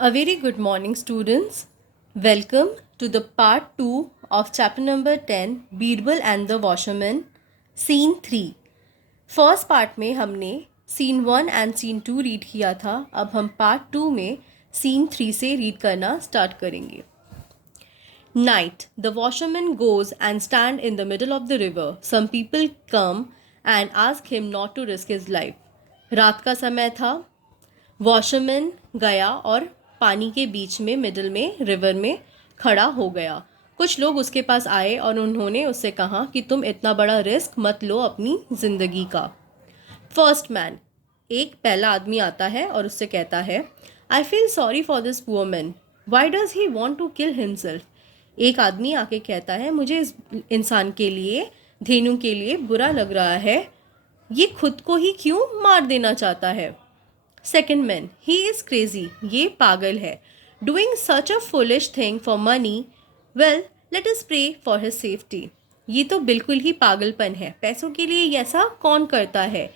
A very good morning, students. Welcome to the part 2 of chapter number 10, Birbal and the Washerman, scene 3. First part में हमने scene 1 and scene 2 read किया था. अब हम part 2 में scene 3 से रीड करना स्टार्ट करेंगे. Night. The washerman goes and stand in the middle of the river. Some people come and ask him not to risk his life. रात का समय था. वॉशरमैन गया और पानी के बीच में मिडल में रिवर में खड़ा हो गया. कुछ लोग उसके पास आए और उन्होंने उससे कहा कि तुम इतना बड़ा रिस्क मत लो अपनी ज़िंदगी का. फर्स्ट मैन, एक पहला आदमी आता है और उससे कहता है, I feel sorry for this poor man, why does he want to kill himself. एक आदमी आके कहता है, मुझे इस इंसान के लिए, धेनु के लिए बुरा लग रहा है, ये खुद को ही क्यों मार देना चाहता है. Second man, he is crazy, ये पागल है. Doing such a foolish thing for money, well let us pray for his safety. ये तो बिल्कुल ही पागलपन है, पैसों के लिए ऐसा कौन करता है.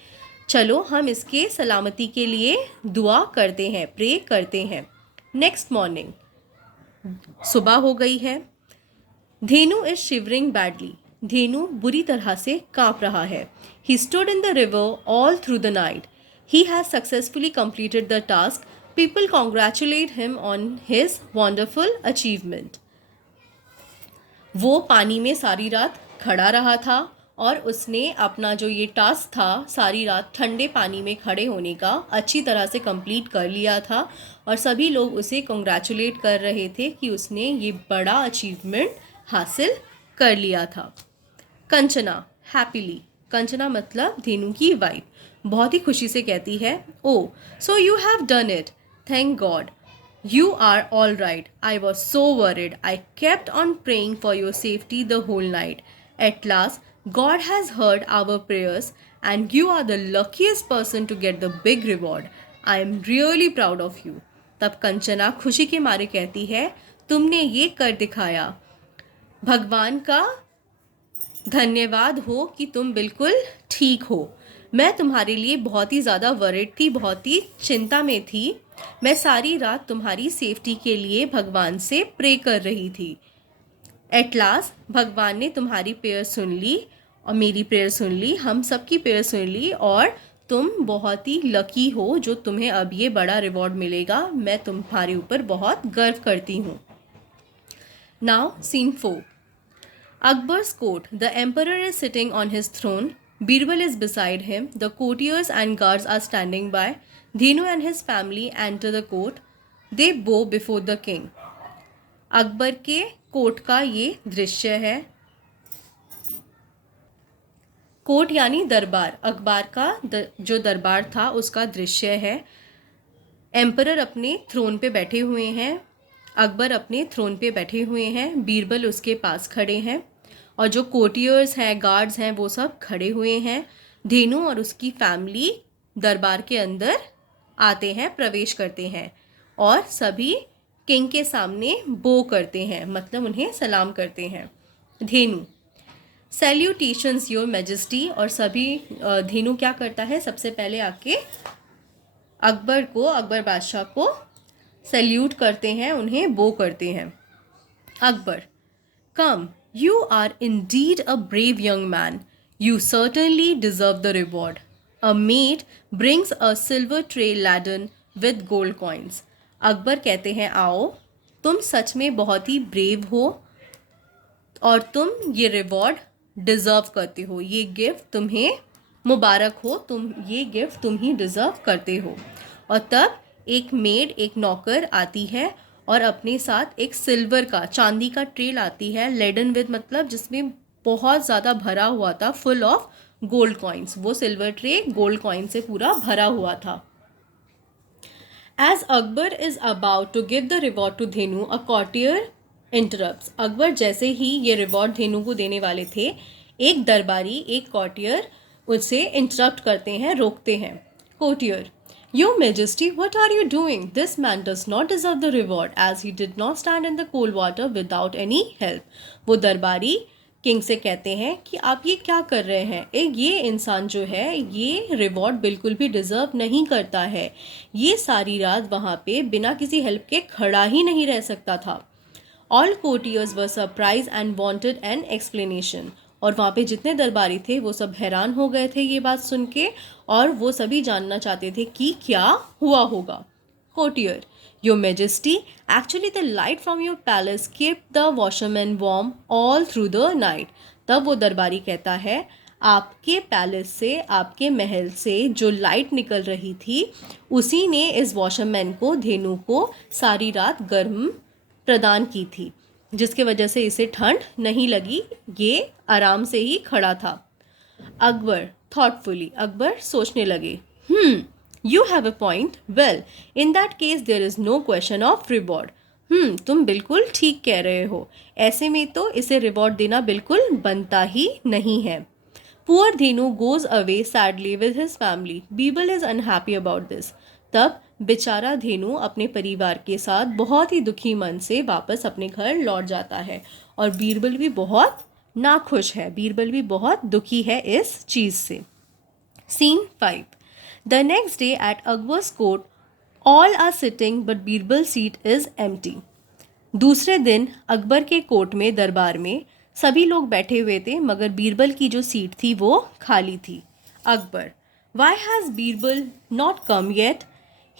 चलो हम इसके सलामती के लिए दुआ करते हैं, प्रे करते हैं. नेक्स्ट मॉर्निंग, सुबह हो गई है. धेनु इज शिवरिंग बैडली, धेनु बुरी तरह से काँप रहा है. He stood in the river all through the night. He has successfully completed the task. People congratulate him on his wonderful achievement. वो पानी में सारी रात खड़ा रहा था और उसने अपना जो ये टास्क था सारी रात ठंडे पानी में खड़े होने का अच्छी तरह से कंप्लीट कर लिया था और सभी लोग उसे कॉन्ग्रेचुलेट कर रहे थे कि उसने ये बड़ा अचीवमेंट हासिल कर लिया था. कंचना हैप्पीली, कंचना मतलब धेनु की वाइफ, बहुत ही खुशी से कहती है, oh so you have done it, thank God, you are all right, I was so worried, I kept on praying for your safety the whole night, at last God has heard our prayers and you are the luckiest person to get the big reward, I am really proud of you. तब कंचना खुशी के मारे कहती है, तुमने ये कर दिखाया, भगवान का धन्यवाद हो कि तुम बिल्कुल ठीक हो. मैं तुम्हारे लिए बहुत ही ज़्यादा वरिड थी, बहुत ही चिंता में थी. मैं सारी रात तुम्हारी सेफ्टी के लिए भगवान से प्रे कर रही थी. एट लास्ट भगवान ने तुम्हारी प्रेयर सुन ली और मेरी प्रेयर सुन ली, हम सबकी प्रेयर सुन ली और तुम बहुत ही लकी हो जो तुम्हें अब ये बड़ा रिवॉर्ड मिलेगा. मैं तुम्हारे ऊपर बहुत गर्व करती हूँ. Now scene 4. Akbar's court. The emperor is sitting on his throne. Birbal is beside him. The courtiers and guards are standing by. Dhenu and his family enter the court. They bow before the king. Akbar के court का ये दृश्य है. Court यानी दरबार, अकबर का जो दरबार था उसका दृश्य है. एम्परर अपने थ्रोन पे बैठे हुए हैं, अकबर अपने थ्रोन पे बैठे हुए हैं, बीरबल उसके पास खड़े हैं और जो कोर्टियर्स हैं, गार्ड्स हैं, वो सब खड़े हुए हैं. धेनु और उसकी फैमिली दरबार के अंदर आते हैं, प्रवेश करते हैं और सभी किंग के सामने बो करते हैं, मतलब उन्हें सलाम करते हैं. धेनु, सैल्यूटेशंस योर मैजेस्टी. और सभी धेनु क्या करता है, सबसे पहले आके अकबर बादशाह को सैल्यूट करते हैं, उन्हें बो करते हैं. अकबर, कम, you are indeed a brave young man. You certainly deserve the reward. A maid brings a silver tray laden with gold coins. Akbar कहते हैं, आओ, तुम सच में बहुत ही ब्रेव हो और तुम ये रिवॉर्ड डिज़र्व करते हो. ये गिफ्ट तुम्हें मुबारक हो, तुम ये गिफ्ट तुम ही डिज़र्व करते हो. और तब एक मेड, एक नौकर आती है और अपने साथ एक सिल्वर का, चांदी का ट्रे लाती है. लेडन विद मतलब जिसमें बहुत ज़्यादा भरा हुआ था, फुल ऑफ गोल्ड कॉइन्स. वो सिल्वर ट्रे गोल्ड कॉइन से पूरा भरा हुआ था. As Akbar is about to give the reward to Dhenu, a courtier interrupts. Akbar जैसे ही ये रिवॉर्ड धेनु को देने वाले थे, एक दरबारी, एक कॉर्टियर उसे इंटरप्ट करते हैं, रोकते हैं. Courtier, Your Majesty, what are you doing? This man does not deserve the reward as he did not stand in the cold water without any help. वो दरबारी किंग से कहते हैं कि आप ये क्या कर रहे हैं, ये इंसान जो है ये रिवॉर्ड बिल्कुल भी डिज़र्व नहीं करता है, ये सारी रात वहाँ पे बिना किसी हेल्प के खड़ा ही नहीं रह सकता था। All courtiers were surprise and wanted an explanation. और वहाँ पे जितने दरबारी थे वो सब हैरान हो गए थे ये बात सुन के, और वो सभी जानना चाहते थे कि क्या हुआ होगा। Courtier, your majesty, actually the light from your palace kept the washerman warm all through the night. तब वो दरबारी कहता है, आपके पैलेस से, आपके महल से जो लाइट निकल रही थी उसी ने इस वॉशरमैन को, धेनु को, सारी रात गर्म प्रदान की थी, जिसकी वजह से इसे ठंड नहीं लगी, ये आराम से ही खड़ा था। अकबर थॉटफुली, अकबर सोचने लगे, you have a point, well in that case there is no question of reward. तुम बिल्कुल ठीक कह रहे हो, ऐसे में तो इसे रिवॉर्ड देना बिल्कुल बनता ही नहीं है। Poor Dhenu goes away sadly with his family, Birbal is unhappy about this. तब बेचारा धेनु अपने परिवार के साथ बहुत ही दुखी मन से वापस अपने घर लौट जाता है, और बीरबल भी बहुत नाखुश है, बीरबल भी बहुत दुखी है इस चीज़ से। Scene 5। The next day at Akbar's court all are sitting but Birbal seat is empty. दूसरे दिन अकबर के कोर्ट में, दरबार में सभी लोग बैठे हुए थे, मगर बीरबल की जो सीट थी वो खाली थी। Akbar, why has Birbal not come yet,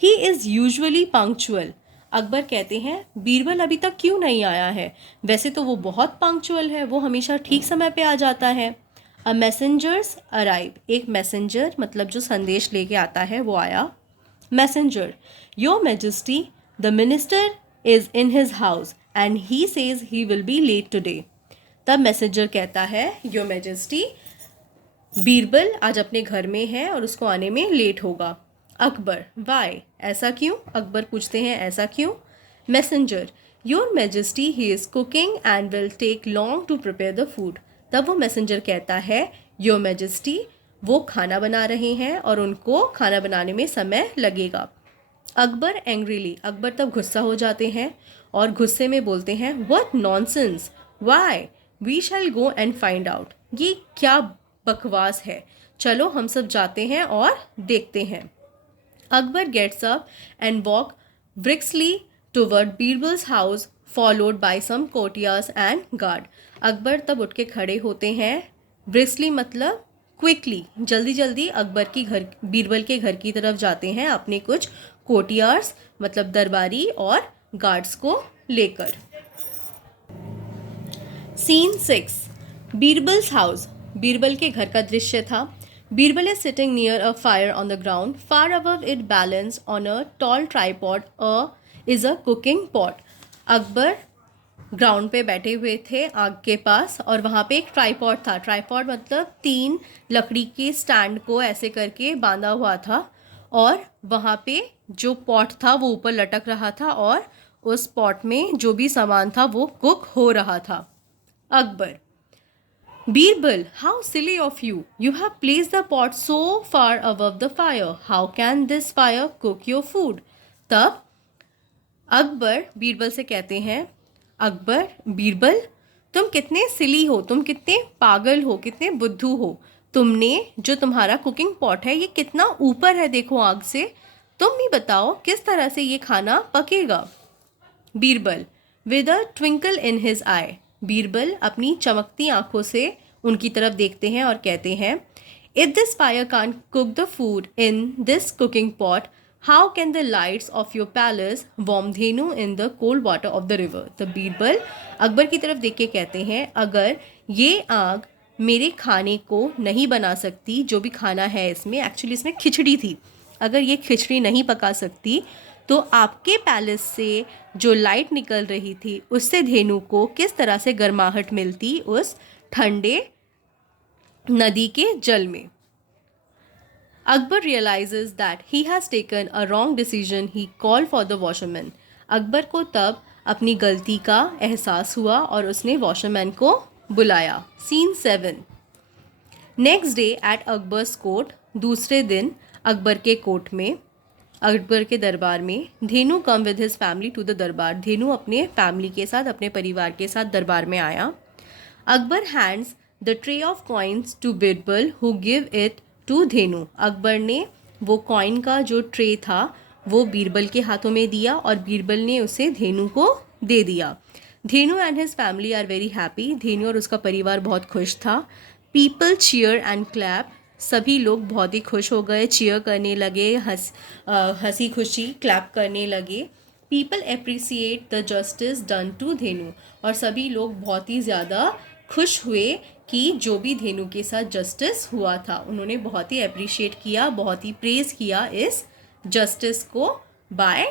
he is usually punctual. Akbar कहते हैं, बीरबल अभी तक क्यों नहीं आया है, वैसे तो वो बहुत पंक्चुअल है, वो हमेशा ठीक समय पे आ जाता है। अ मैसेंजर्स अराइव, एक मैसेंजर मतलब जो संदेश लेके आता है वो आया। Messenger, your majesty, the minister is in his house and he says he will be late today. तब मैसेंजर कहता है, योर मैजेस्टी, बीरबल आज अपने घर में है और उसको आने में लेट होगा। अकबर, वाई, ऐसा क्यों? अकबर पूछते हैं, ऐसा क्यों? Messenger, your majesty, he is cooking and will take long to prepare the food. तब वो मैसेंजर कहता है, योर मैजेस्टी, वो खाना बना रहे हैं और उनको खाना बनाने में समय लगेगा। अकबर एंग्रीली, अकबर तब गुस्सा हो जाते हैं और गुस्से में बोलते हैं, what nonsense, why, we shall go and find out. ये क्या बकवास है, चलो हम सब जाते हैं और देखते हैं। Akbar gets up and walk briskly toward Birbal's house followed by some courtiers and guard. Akbar तब उठ के खड़े होते हैं, ब्रिस्कली मतलब क्विकली, जल्दी जल्दी अकबर की घर, बीरबल के घर की तरफ जाते हैं अपने कुछ कोर्टियर्स मतलब दरबारी और गार्ड्स को लेकर। सीन 6। बीरबल्स हाउस, बीरबल के घर का दृश्य था। Birbal is sitting near a fire on the ground, far above it balance on a tall tripod is a cooking pot. Akbar ground पे बैठे हुए थे आग के पास, और वहाँ पे एक ट्राईपॉड था। ट्राईपॉड मतलब 3 लकड़ी के स्टैंड को ऐसे करके बांधा हुआ था, और वहाँ पे जो पॉट था वो ऊपर लटक रहा था, और उस पॉट में जो भी सामान था वो कुक हो रहा था। Akbar, Birbal, how silly of you, you have placed the pot so far above the fire, how can this fire cook your food. तब अकबर बीरबल से कहते हैं, अकबर, बीरबल, तुम कितने सिली हो, तुम कितने पागल हो, कितने बुद्धू हो, तुमने जो तुम्हारा कुकिंग पॉट है ये कितना ऊपर है देखो आग से, तुम ही बताओ किस तरह से ये खाना पकेगा। Birbal, with a twinkle in his eye, Birbal अपनी चमकती आंखों से उनकी तरफ देखते हैं और कहते हैं, if this fire can cook the food in this cooking pot, how can the lights of your palace warm धेनु in the cold water of the river. तो बीरबल अकबर की तरफ देख के कहते हैं, अगर ये आग मेरे खाने को नहीं बना सकती, जो भी खाना है इसमें, एक्चुअली इसमें खिचड़ी थी, अगर ये खिचड़ी नहीं पका सकती तो आपके पैलेस से जो लाइट निकल रही थी उससे धेनु को किस तरह से गर्माहट मिलती उस ठंडे नदी के जल में। Akbar realizes that he has taken a wrong decision. He called for the washerman. Akbar को तब अपनी गलती का एहसास हुआ और उसने वॉशरमैन को बुलाया। Scene 7। Next day at Akbar's court, दूसरे दिन अकबर के कोर्ट में, अकबर के दरबार में, Dhenu come with his family to the darbar. Dhenu अपने फैमिली के साथ, अपने परिवार के साथ दरबार में आया। Akbar hands the tray of coins to Birbal who give it to Dhenu. Akbar ने वो कॉइन का जो ट्रे था वो बीरबल के हाथों में दिया और बीरबल ने उसे धेनु को दे दिया। Dhenu and his family are very happy. Dhenu और उसका परिवार बहुत खुश था। People cheer and clap. सभी लोग बहुत ही खुश हो गए, चीयर करने लगे, हंसी खुशी क्लैप करने लगे। People appreciate the justice done to Dhenu. और सभी लोग बहुत ही ज़्यादा खुश हुए कि जो भी धेनु के साथ जस्टिस हुआ था उन्होंने बहुत ही अप्रिशिएट किया, बहुत ही प्रेज किया इस जस्टिस को बाय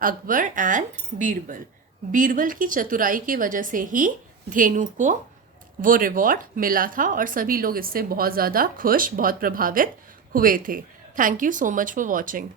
अकबर एंड बीरबल। बीरबल की चतुराई की वजह से ही धेनु को वो रिवॉर्ड मिला था और सभी लोग इससे बहुत ज़्यादा खुश, बहुत प्रभावित हुए थे। Thank you so much for watching.